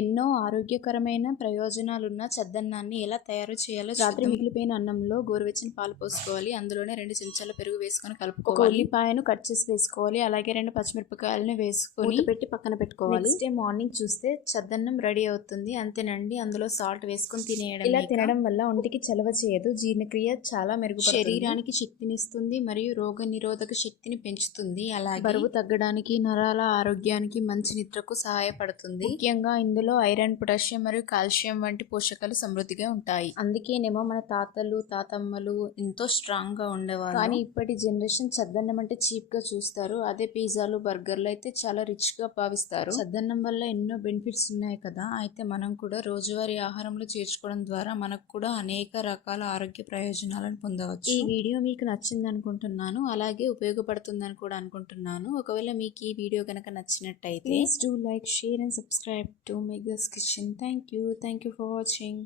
ఎన్నో ఆరోగ్యకరమైన ప్రయోజనాలున్న చద్దన్నాన్ని ఎలా తయారు చేయాలో రాత్రి మిగిలిపోయిన అన్నంలో గోరువెచ్చని పాలు పోసుకోవాలి. అందులోనే రెండు చెంచాల పెరుగు వేసుకొని కలుపుకోవాలి. ఉల్లిపాయను కట్ చేసి వేసుకోవాలి. అలాగే రెండు పచ్చిమిరపకాయలను వేసుకొని పెట్టి పక్కన పెట్టుకోవాలి. నెక్స్ట్ డే మార్నింగ్ చూస్తే చద్దన్నం రెడీ అవుతుంది. అంతేనండి. అందులో సాల్ట్ వేసుకొని తినేయడం ఇలా తినడం వల్ల ఒంటికి చలవ చేయదు. జీర్ణక్రియ చాలా మెరుగు శరీరానికి శక్తినిస్తుంది మరియు రోగ నిరోధక శక్తిని పెంచుతుంది. అలాగే బరువు తగ్గడానికి నరాల ఆరోగ్యానికి మంచి నిద్రకు సహాయపడుతుంది. ముఖ్యంగా ఇందులో ఐరన్ పొటాషియం మరియు కాల్షియం వంటి పోషకాలు సమృద్ధిగా ఉంటాయి. అందుకేనేమో మన తాతలు తాతమ్మలు ఎంతో స్ట్రాంగ్గా ఉండేవారు. కానీ ఇప్పటి జనరేషన్ చద్దన్నం అంటే చీప్గా చూస్తారు. అదే పిజ్జాలు బర్గర్లు అయితే చాలా రిచ్గా భావిస్తారు. చద్దన్నం వల్ల ఎన్నో బెనిఫిట్స్ ఉన్నాయి కదా. అయితే మనం కూడా రోజువారీ ఆహారంలో చేర్చుకోవడం ద్వారా మనకు కూడా అనేక రకాల ఆరోగ్య ప్రయోజనాలను పొందవచ్చు. ఈ వీడియో మీకు నచ్చింది అనుకుంటున్నాను. అలాగే ఉపయోగపడుతుందని కూడా అనుకుంటున్నాను. ఒకవేళ మీకు ఈ వీడియో కనుక నచ్చినట్టయితే please do like share and subscribe to my This Kitchen. Thank you. Thank you for watching.